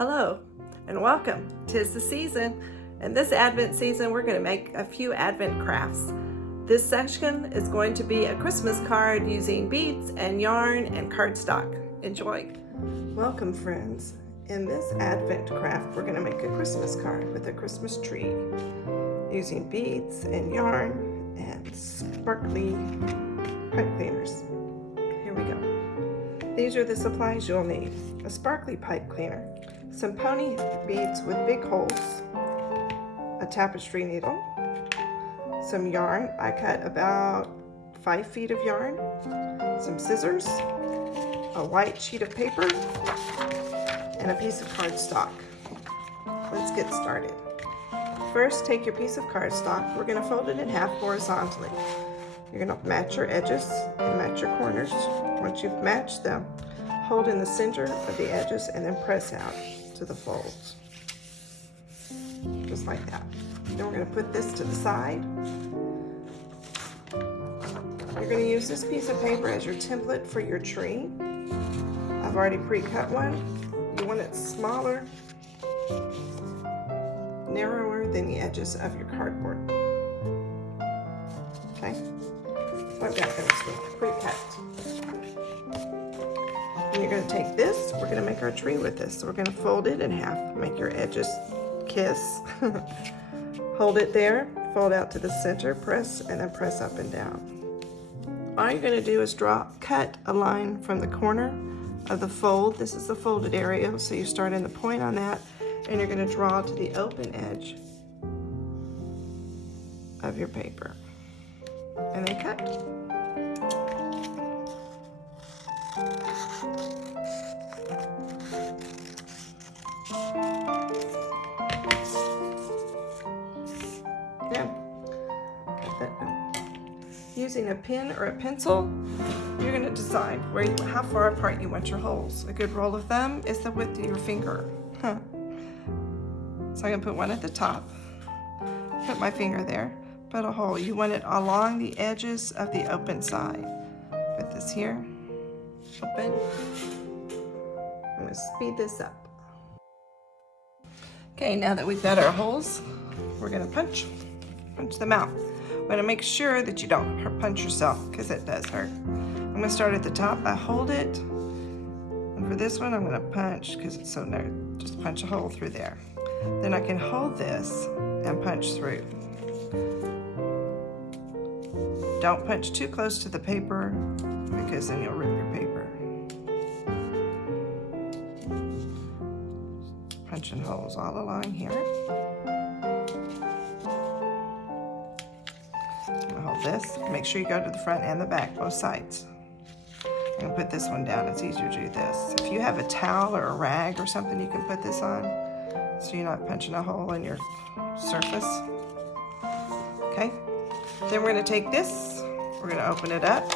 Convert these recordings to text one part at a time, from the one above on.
Hello and welcome. 'Tis the season, and this Advent season we're going to make a few Advent crafts. This section is going to be a Christmas card using beads and yarn and cardstock. Enjoy. Welcome friends. In this Advent craft we're going to make a Christmas card with a Christmas tree using beads and yarn and sparkly pipe cleaners. Here we go. These are the supplies you'll need. A sparkly pipe cleaner, some pony beads with big holes, a tapestry needle, some yarn. I cut about 5 feet of yarn, some scissors, a white sheet of paper, and a piece of cardstock. Let's get started. First, take your piece of cardstock. We're going to fold it in half horizontally. You're going to match your edges and match your corners. Once you've matched them, hold in the center of the edges and then press out to the folds. Just like that. Then we're going to put this to the side. You're going to use this piece of paper as your template for your tree. I've already pre-cut one. You want it smaller, narrower than the edges of your cardboard. Okay? I've got this pre-cut. And you're going to take this, we're going to make our tree with this. So we're going to fold it in half, make your edges kiss. Hold it there, fold out to the center, press, and then press up and down. All you're going to do is cut a line from the corner of the fold. This is the folded area, so you start in the point on that, and you're going to draw to the open edge of your paper. And then cut. Using a pen or a pencil, you're going to decide how far apart you want your holes. A good rule of thumb is the width of your finger. So I'm going to put one at the top, put my finger there, put a hole. You want it along the edges of the open side. Put this here, open. I'm going to speed this up. Okay, now that we've got our holes, we're going to punch them out. I'm going to make sure that you don't punch yourself because it does hurt. I'm going to start at the top. I hold it, and for this one I'm going to punch because it's so narrow. Just punch a hole through there. Then I can hold this and punch through. Don't punch too close to the paper because then you'll rip your paper. Punching holes all along here. Hold this. Make sure you go to the front and the back, both sides. I'm going to put this one down. It's easier to do this. If you have a towel or a rag or something, you can put this on so you're not punching a hole in your surface. Okay? Then we're going to take this. We're going to open it up,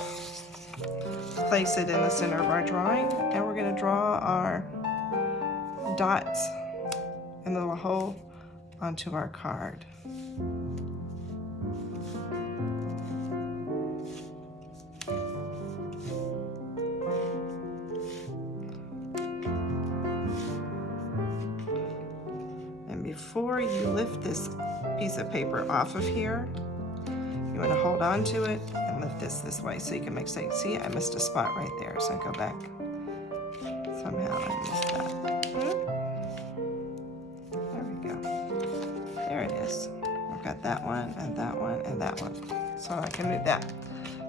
place it in the center of our drawing, and we're going to draw our dots in the little hole onto our card. Before you lift this piece of paper off of here, you want to hold on to it and lift this way so you can make sense. See, I missed a spot right there, so I go back. Somehow I missed that. There we go. There it is. I've got that one and that one and that one. So I can move that.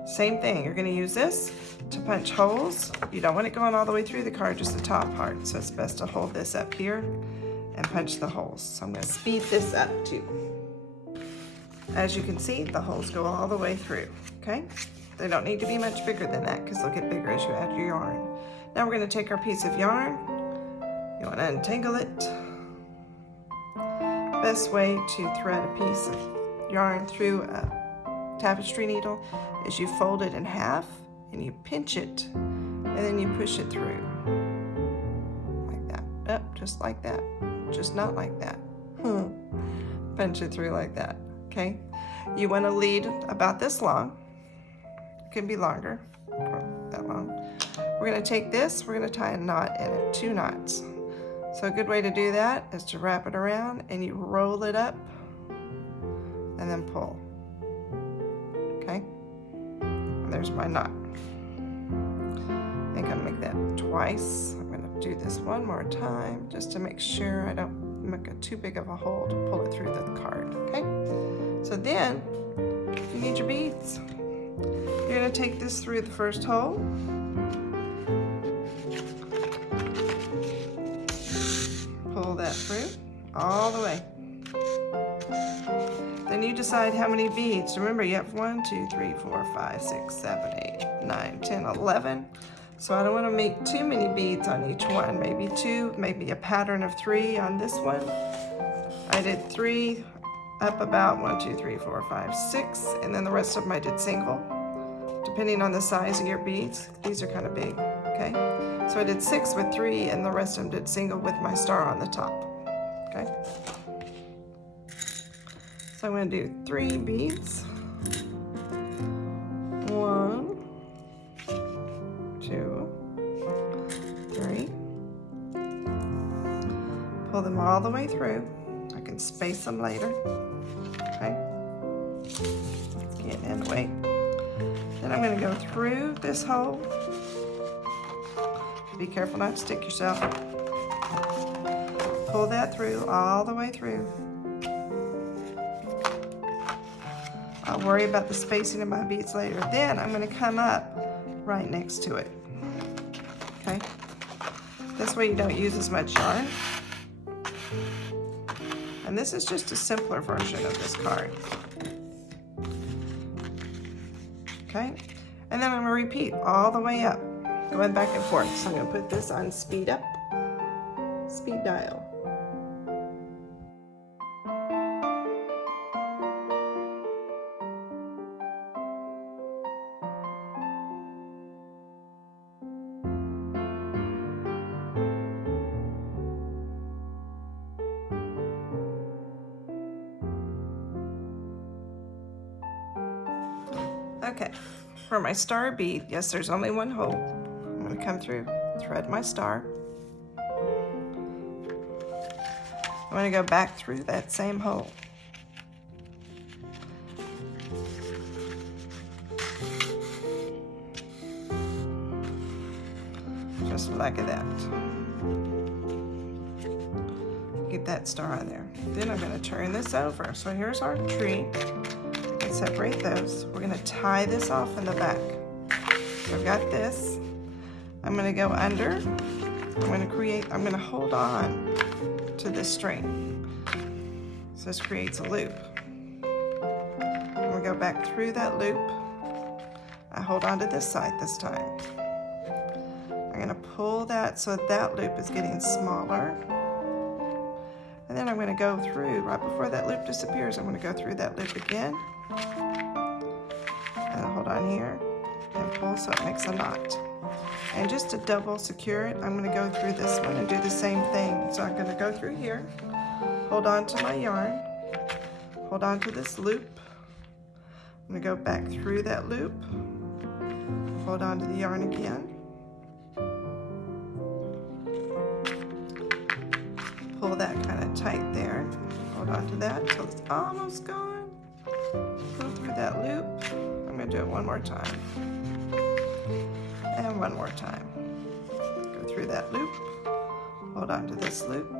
Same thing, you're going to use this to punch holes. You don't want it going all the way through the card, just the top part. So it's best to hold this up here and punch the holes. So I'm going to speed this up too. As you can see, the holes go all the way through, okay? They don't need to be much bigger than that because they'll get bigger as you add your yarn. Now we're going to take our piece of yarn. You want to untangle it. Best way to thread a piece of yarn through a tapestry needle is you fold it in half and you pinch it and then you push it through. Like that. Up, just like that. Just not like that. Punch it through like that, okay? You want to lead about this long. It can be longer, that long. We're going to take this, we're going to tie a knot in it, 2 knots. So a good way to do that is to wrap it around and you roll it up and then pull. Okay? And there's my knot. I think I'll make that twice. I'm gonna do this one more time just to make sure I don't make too big of a hole to pull it through the card, okay? So then, you need your beads. You're gonna take this through the first hole. Pull that through all the way. Then you decide how many beads. Remember, you have 1, 2, 3, 4, 5, 6, 7, 8, 9, 10, 11. So I don't want to make too many beads on each one. Maybe 2, maybe a pattern of 3 on this one. I did 3 up about 1, 2, 3, 4, 5, 6, and then the rest of them I did single, depending on the size of your beads. These are kind of big, okay? So I did 6 with 3, and the rest of them did single with my star on the top, okay? So I'm going to do 3 beads. 1, 2, 3. Pull them all the way through. I can space them later. Okay. Let's get in the way. Then I'm going to go through this hole. Be careful not to stick yourself. Pull that through, all the way through. I'll worry about the spacing of my beads later. Then I'm going to come up right next to it. Okay? This way you don't use as much yarn. And this is just a simpler version of this card. Okay? And then I'm going to repeat all the way up, going back and forth. So I'm going to put this on speed up, speed dial. Okay, for my star bead, yes, there's only one hole. I'm going to come through, thread my star. I'm going to go back through that same hole. Just like that. Get that star on there. Then I'm going to turn this over. So here's our tree. Separate those. We're going to tie this off in the back. So I've got this. I'm going to go under. I'm going to hold on to this string. So this creates a loop. I'm going to go back through that loop. I hold on to this side this time. I'm going to pull that so that loop is getting smaller. And then I'm going to go through, right before that loop disappears, I'm going to go through that loop again. And I'll hold on here and pull so it makes a knot. And just to double secure it, I'm going to go through this one and do the same thing. So I'm going to go through here, hold on to my yarn, hold on to this loop. I'm going to go back through that loop, hold on to the yarn again, pull that kind of tight there, hold on to that until it's almost gone. Go through that loop. I'm going to do it one more time. And one more time. Go through that loop. Hold on to this loop.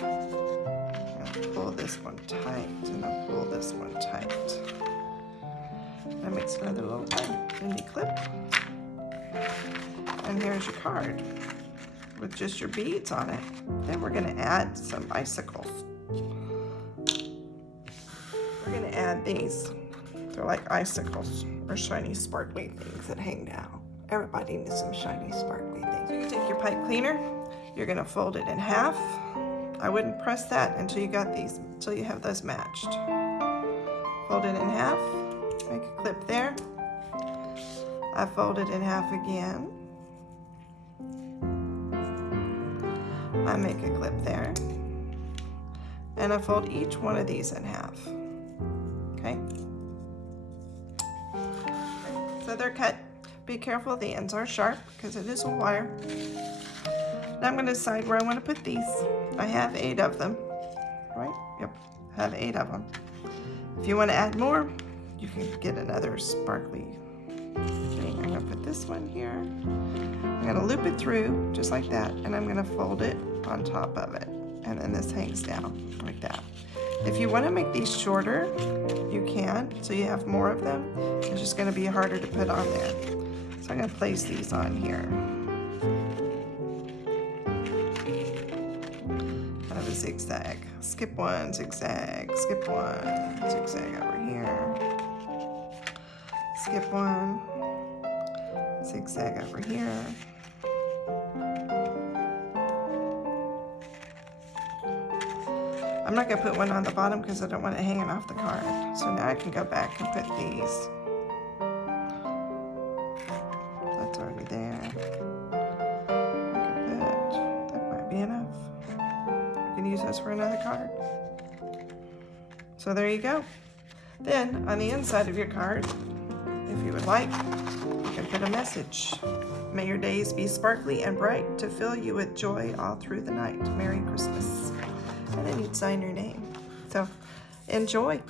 And pull this one tight. And then pull this one tight. That makes another little mini clip. And here's your card with just your beads on it. Then we're going to add some icicles. We're going to add these. They're like icicles or shiny sparkly things that hang down. Everybody needs some shiny sparkly things. So you take your pipe cleaner, you're going to fold it in half. I wouldn't press that until you got these, until you have those matched. Fold it in half, make a clip there. I fold it in half again. I make a clip there. And I fold each one of these in half. Okay? So they're cut. Be careful, the ends are sharp because it is a wire. Now I'm going to decide where I want to put these. I have 8 of them, right? Yep, I have 8 of them. If you want to add more, you can get another sparkly thing. I'm going to put this one here. I'm going to loop it through just like that, and I'm going to fold it on top of it. And then this hangs down like that. If you want to make these shorter, you can, so you have more of them. It's just going to be harder to put on there. So I'm going to place these on here. Kind of a zigzag. Skip one, zigzag, skip one, zigzag over here. Skip one, zigzag over here. I'm not going to put one on the bottom because I don't want it hanging off the card. So now I can go back and put these. That's already there. I can put, that might be enough. I can use this for another card. So there you go. Then on the inside of your card, if you would like, you can put a message. May your days be sparkly and bright to fill you with joy all through the night. Merry Christmas. And then you'd sign your name. So enjoy.